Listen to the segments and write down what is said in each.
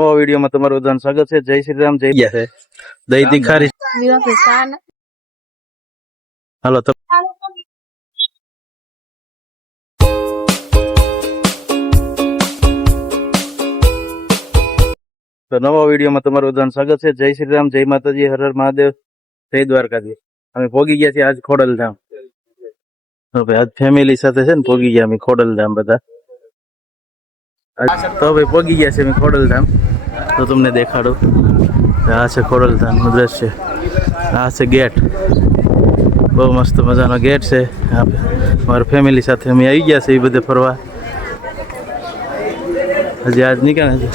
Video માં તમારું બધાનું સ્વાગત છે। જય શ્રી રામ, જય ગયા છે દહીં તીખારી। હાલો તો નવા વિડીયો માં તમારું બધાનું સ્વાગત છે। જય શ્રી રામ, જય માતાજી, હર હર મહાદેવ, જય દ્વારકાજી। અમે પોગી ગયા છીએ આજ ખોડલધામ। આજ ફેમિલી સાથે છે ને પોગી ગયા અમે ખોડલધામ બધા। તો ભાઈ પોગી ગયા છે અમે ખોડલધામ। તો તમને દેખાડું, આ છે ખોડલધામ નું દ્રશ્ય। આ છે ગેટ, બહુ મસ્ત મજાનો ગેટ છે। મારી ફેમિલી સાથે અમે આવી ગયા છે એ બધે ફરવા। હજી આજ નીકળે છે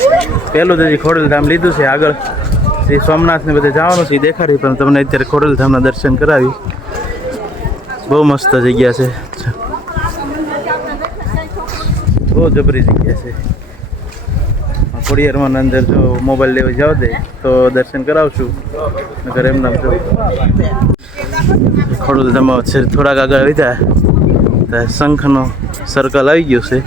પહેલું તો હજી ખોડલધામ લીધું છે। આગળ શ્રી સોમનાથ ને બધે જવાનું છે દેખાડી, પણ તમને અત્યારે ખોડલધામના દર્શન કરાવી। બહુ મસ્ત જગ્યા છે, બહુ જબરી જગ્યા છે। ખોડિયારમાં અંદર જો મોબાઈલ લેવા જાવ દે તો દર્શન કરાવશું, નકર એમ નામ જો ખોડલધામમાં છે થોડાક આગળ વધ્યા તો શંખનો સર્કલ આવી ગયું છે,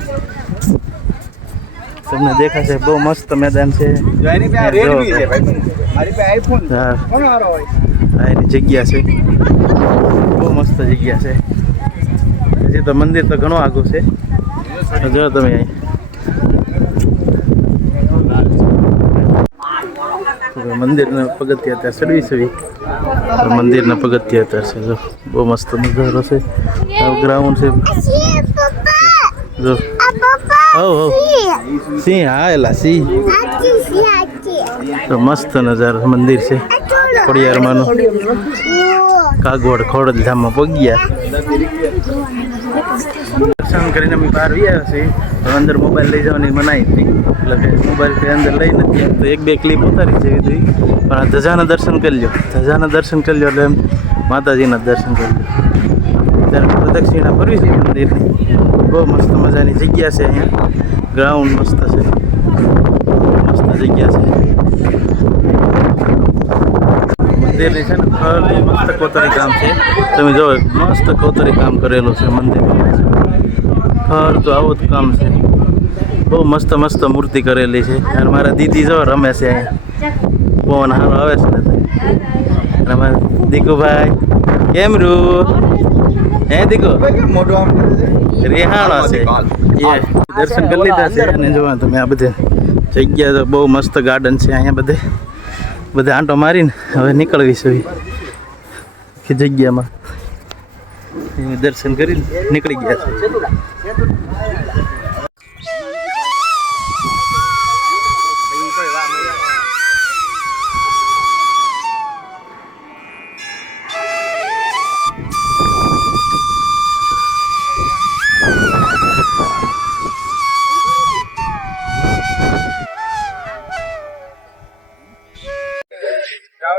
તમને દેખાશે। બહુ મસ્ત મેદાન છે, એની જગ્યા છે, બહુ મસ્ત જગ્યા છે। હજી તો મંદિર તો ઘણું આગું છે, જો તમે મંદિરના પગથિયા અત્યારે ચડવી મંદિરના પગથિયા અત્યારે છે। જો બહુ મસ્ત નજારો છે, ગ્રાઉન્ડ છે। જો સિંહ, હા એલા સિંહ, તો મસ્ત નજારો મંદિર છે ખોડિયારમાંનું। કાગવડ ખોડલધામમાં પગી ગયા, દર્શન કરીને અમે બહાર આવ્યા છીએ। અંદર મોબાઈલ લઈ જવાની મનાઈ હતી, એટલે કે મોબાઈલ અંદર લઈ નથી તો એક બે ક્લિપ ઉતારી છે હતી। પણ આ ધજાના દર્શન કરી લો, ધજાના દર્શન કરી લો એટલે એમ માતાજીના દર્શન કરી લો। ત્યારે પ્રદક્ષિણા ફરવી છે મંદિરની, બહુ મસ્ત મજાની જગ્યા છે। અહીંયા ગ્રાઉન્ડ મસ્ત છે, મસ્ત જગ્યા છે મંદિરની છે ને। મસ્ત કોતરી કામ છે, તમે જો મસ્ત કોતરી કામ કરેલું છે મંદિર। તો આવું જ કામ છે, બહુ મસ્ત મસ્ત મૂર્તિ કરેલી છે। અને મારા દીદી જો રમે છે અહીંયા, પવન સારો આવે છે ને। અને અમારા દીકુભાઈ કેમ રૂ હે દીકુ રેહાણો છે, દર્શન કરી લીધા છે। અને જોવા તમે આ બધે જગ્યા તો બહુ મસ્ત ગાર્ડન છે અહીંયા, બધે આંટો મારીને હવે નીકળવી છે જગ્યામાં। દર્શન કરીને નીકળી ગયા છે।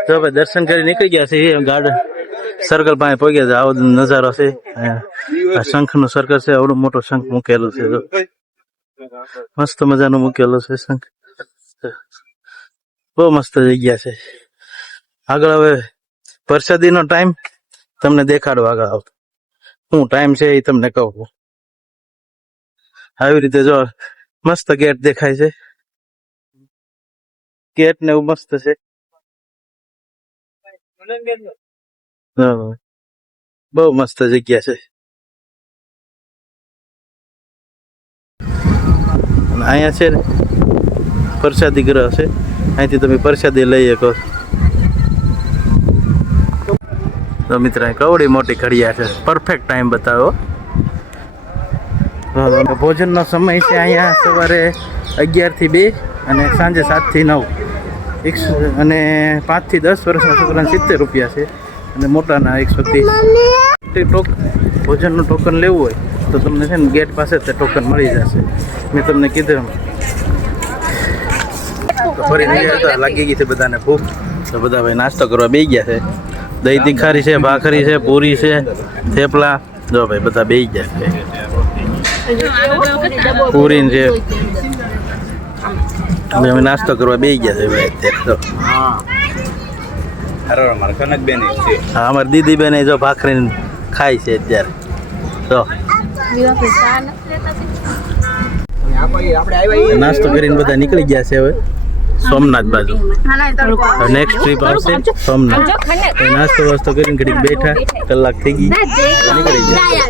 તો ભાઈ દર્શન કરી નીકળી ગયા છે ગાર્ડન સર્કલ પાસે પહોંચ્યા છે। આવો નજારો છે, આ શંખ નું સર્કલ છે, આવડું મોટો શંખ મૂકેલો છે, મસ્ત મજાનો મૂકેલો છે શંખ, બહુ મસ્ત જગ્યા છે। આગળ હવે પ્રસાદી નો ટાઈમ તમને દેખાડો, આગળ આવતો શું ટાઈમ છે એ તમને કહું। આવી રીતે જો મસ્ત ગેટ દેખાય છે, ગેટ ને એવું મસ્ત છે, બહુ મસ્ત જગ્યા છે। અહીંયા છે ને પ્રસાદી ગ્રહ છે, અહીંથી તમે પ્રસાદી લઈ શકો। તો મિત્ર કવડી મોટી ઘડિયાળ છે, પરફેક્ટ ટાઈમ બતાવો। ભોજનનો સમય છે અહીંયા સવારે 11 થી 2 અને સાંજે 7 થી 9। અને 5 થી 10 વર્ષના છોકરાને 70 રૂપિયા છે, અને મોટાના 130। ભોજનનું ટોકન લેવું હોય તો તમને છે ને ગેટ પાસે તે ટોકન મળી જશે। મેં તમને કીધું ફરી લાગી ગઈ છે બધાને ભૂખ, તો બધા ભાઈ નાસ્તો કરવા બેસી ગયા છે। દહીં તીખારી છે, ભાખરી છે, પૂરી છે, થેપલા, જો ભાઈ બધા બેસી ગયા છે। પૂરી છે, અમે નાસ્તો કરવા બેસી ગયા છે ભાઈ અત્યારે। હા અમારી દીદી બેન જો ભાખરી ખાય છે અત્યારે। તો નાસ્તો કરીને બધા નીકળી ગયા છે હવે। સોમનાથ બાજુ. નેક્સ્ટ ટ્રીપ આવશે સોમનાથ. નાસ્તો વાસ્તો કરીને ઘડીક બેઠા, કલાક થઈ ગઈ, નીકળી જાય.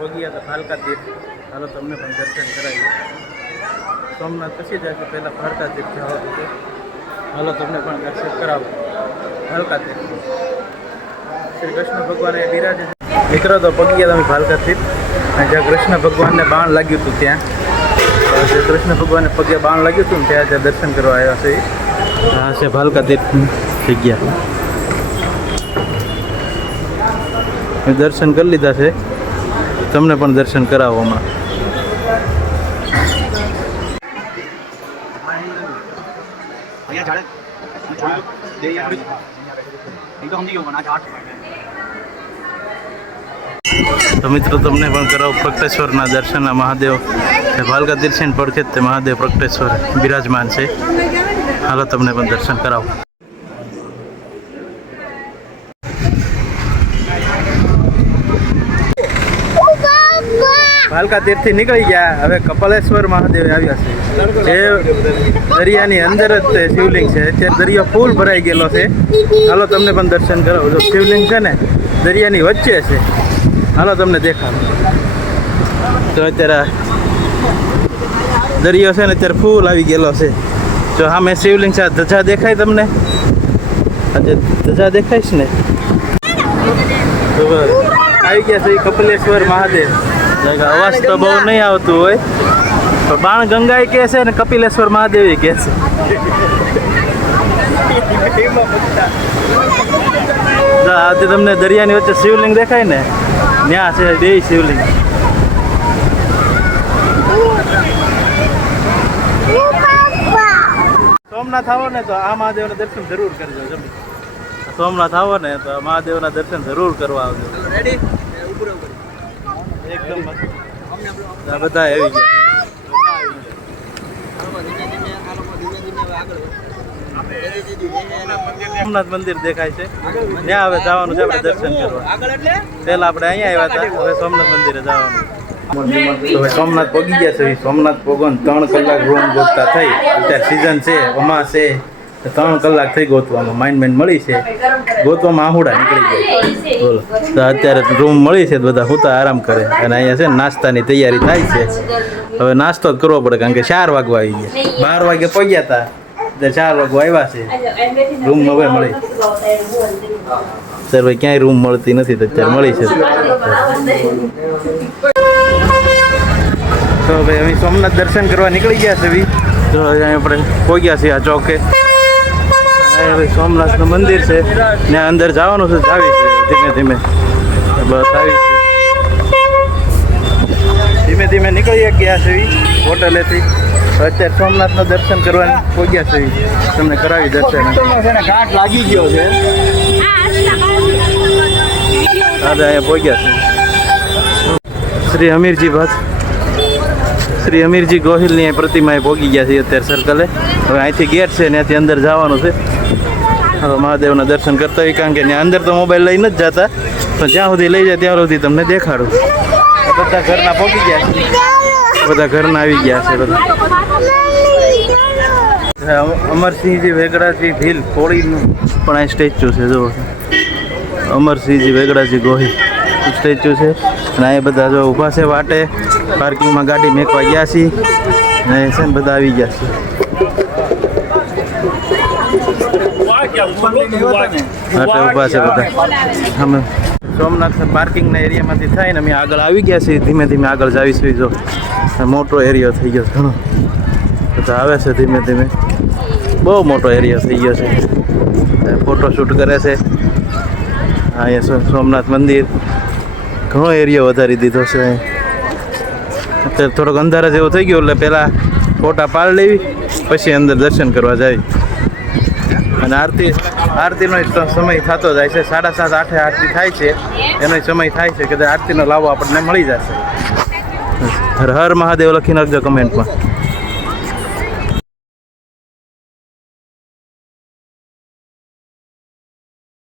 નીકળી ગયા હતા ફાલકા તીર્થ. હાલો તમને પણ દર્શન કરાવીએ. સોમનાથ પછી જાય પહેલાં ફાલકા તીર્થ જવાનું છે. હાલો તમને પણ દર્શન કરાવો ફાલકા તીર્થ. શ્રી કૃષ્ણ ભગવાને બિરાજે મિત્રો. તો પગી ગયા તમે ફાલકા તીર્થ, જ્યાં કૃષ્ણ ભગવાનને બાણ લાગ્યું હતું ત્યાં. જે કૃષ્ણ ભગવાનને પગે બાણ લાગ્યું હતું ને ત્યાં દર્શન કરવા આવ્યા છે. આ છે ફાલકા તીર્થની જગ્યા. દર્શન કરી લીધા છે, તમને પણ દર્શન કરાવો હમણાં. તો મિત્રો તમને પણ કરાવો પ્રગટેશ્વરના દર્શન. મહાદેવ ફાલકા તીર્થની પડખે તે મહાદેવ પ્રગટેશ્વર બિરાજમાન છે. હાલો તમને પણ દર્શન કરાવો. ફાલકા તીર્થથી નીકળી ગયા. હવે કપાલેશ્વર મહાદેવ આવ્યા છે, જે દરિયાની અંદર જ તે શિવલિંગ છે. અત્યારે દરિયો ફૂલ ભરાઈ ગયેલો છે. હાલો તમને પણ દર્શન કરાવો. જો શિવલિંગ છે ને દરિયાની વચ્ચે છે. હાલો તમને દેખાડો. તો અત્યારે દરિયો છે ને અત્યારે ફૂલ આવી ગયેલો છે. જો સામે શિવલિંગ છે. ધજા દેખાય તમને? આજે ધજા દેખાઈશ ને? તો આવી ગયા છે કપિલેશ્વર મહાદેવ. અવાજ તો બહુ નહીં આવતું હોય, પણ બાણ ગંગાઈ કહે છે ને કપિલેશ્વર મહાદેવ કહે છે. આજે તમને દરિયાની વચ્ચે શિવલિંગ દેખાય ને, ત્યાં છે બે શિવલિંગ. સોમનાથ આવો ને તો આ મહાદેવના દર્શન જરૂર કરજો. સોમનાથ આવો ને તો મહાદેવના દર્શન જરૂર કરવા આવજો. એકદમ બધા આવી ગયા. સોમનાથ મંદિર દેખાય છે, ત્યાં હવે જવાનું છે આપણે દર્શન કરવા. પહેલા આપણે અહીંયા આવ્યા હતા, હવે સોમનાથ મંદિરે જવાનું. તો હવે સોમનાથ પગી ગયા છે. સોમનાથ પગોને 3 કલાક રૂમ ગોતતા થઈ. અત્યારે સિઝન છે, અમાસ છે, 3 કલાક થઈ ગોતવામાં. માઇન્ડ મળી છે, ગોતવામાં આહુડા નીકળી ગયા. બોલો, તો અત્યારે રૂમ મળી છે, બધા હુતા આરામ કરે. અને અહીંયા છે નાસ્તાની તૈયારી થાય છે. હવે નાસ્તો જ કરવો પડે, કારણ કે 4 વાગવા આવી ગયા. 12 વાગે પગ્યા હતા, એટલે 4 વાગવા આવ્યા છે. રૂમ હવે મળી. સર ભાઈ ક્યાંય રૂમ મળતી નથી, તો અત્યારે મળી છે. તો ભાઈ અમે સોમનાથ દર્શન કરવા નીકળી ગયા છે. તો અહીંયા આપણે પહોંચ્યા છીએ આ ચોકે. સોમનાથનું મંદિર છે, ત્યાં અંદર જવાનું છે. જાવી છે ધીમે ધીમે, બસ આવી છે. ધીમે ધીમે નીકળી ગયા છે હોટલેથી. અત્યારે સોમનાથના દર્શન કરવા પહોંચ્યા છે. તમને કરાવી દર્શન. ઘાટ લાગી ગયો છે. અહીંયા પહોંચ્યા છે શ્રી હમીરજી ભટ્ટ, શ્રી હમીરજી ગોહિલની પ્રતિમાએ પહોંચી ગયા છે અત્યારે સર્કલે. હવે અહીંથી ગેટ છે, ત્યાંથી અંદર જવાનું છે. હવે મહાદેવના દર્શન કરતા હોય, કારણ કે ત્યાં અંદર તો મોબાઈલ લઈને જ જતા, પણ જ્યાં સુધી લઈ જાય ત્યાં સુધી તમને દેખાડું. બધા ઘરના પહોંચી ગયા છે, બધા ઘરના આવી ગયા છે. બધા અમરસિંહજી વેગડાજી ભીલ કોળીનું પણ અહીં સ્ટેચ્યુ છે. જો અમરસિંહજી વેગડાજી ગોહિલ સ્ટેચ્યુ છે. અને અહીં બધા જો ઊભા છે વાટે. પાર્કિંગમાં ગાડી મેકવા ગયા છીએ ને છે ને બધા આવી ગયા છે. ઊભા છે બધા. અમે સોમનાથ પાર્કિંગના એરિયામાંથી થાય ને અમે આગળ આવી ગયા છીએ. ધીમે ધીમે આગળ જાવીશું. જો મોટો એરિયો થઈ ગયો ઘણો. બધા આવે છે ધીમે ધીમે. બહુ મોટો એરિયા થઈ ગયો છે. ફોટોશૂટ કરે છે. અહીંયા સોમનાથ મંદિર ઘણો એરિયા વધારી દીધો છે. અત્યારે થોડોક અંધારા જેવો થઈ ગયો એટલે પહેલાં ફોટા પાડી લેવી પછી અંદર દર્શન કરવા જાય. અને આરતીનો સમય થતો જાય છે. 7:30 8 આરતી થાય છે એનો સમય થાય છે કે આરતીનો લાવો આપણને મળી જશે. હર હર મહાદેવ લખી નાખજો કમેન્ટમાં.